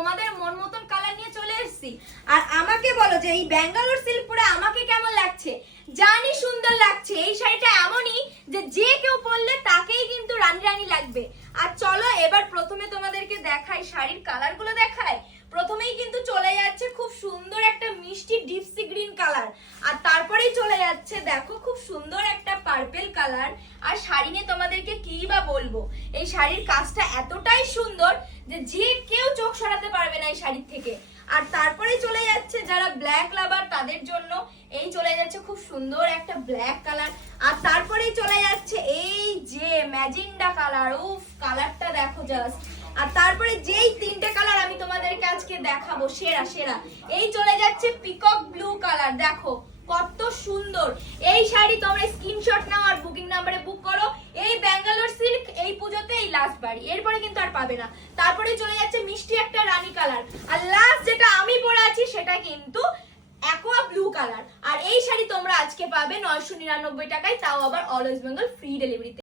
তোমাদের মন মতন কালার নিয়ে চলে এসেছি। আর আমাকে বলো যে এই ব্যাঙ্গালোর সিল্ক পরে আমাকে কেমন লাগছে? জানি সুন্দর লাগছে, এই শাড়িটা এমনই যে যে কেউ পরলে তাকেই কিন্তু রানী রানী লাগবে। আর চলো এবার প্রথমে তোমাদেরকে দেখাই, শাড়ির কালারগুলো দেখাই। প্রথমেই কিন্তু চলে যাচ্ছে খুব সুন্দর একটা মিষ্টি ডিপসি গ্রিন কালার আর তারপরেই চলে যাচ্ছে, দেখো খুব সুন্দর একটা পার্পেল কালার আর শাড়ি নিয়ে তোমাদেরকে কি বা বলব? এই শাড়ির কাজটা এতটাই সুন্দর যে যে সরাতে পারবে না এই শাড়ির থেকে। আর তারপরে চলে যাচ্ছে যারা ব্ল্যাক লাভার তাদের জন্য এই চলে যাচ্ছে খুব সুন্দর একটা ব্ল্যাক কালার আর তারপরেই চলে যাচ্ছে এই যে ম্যাজেন্ডা কালার উফ কালারটা দেখো জাস্ট আর তারপরে যেই তিনটে কালার আমি তোমাদেরকে আজকে দেখাবো, সেরা সেরা। এই চলে যাচ্ছে পিকক ব্লু কালার দেখো, কত সুন্দর। এই শাড়ি তোমরা স্ক্রিনশট নাও আর বুকিং নাম্বারে বুক করো এই ব্যাঙ্গালোর সিল্ক এই পুজোতে এই লাস্ট বাড়ি এরপরে কিন্তু আর পাবে না। তারপরে চলে যাচ্ছে মিষ্টি একটা রানী কালার। আর লাস্ট যেটা আমি পরে আছি, সেটা কিন্তু অ্যাকোয়া ব্লু কালার আর এই শাড়ি তোমরা আজকে পাবে নয়শো নিরানব্বই টাকায়, তাও আবার অল ওয়েস্ট বেঙ্গল ফ্রি ডেলিভারিতে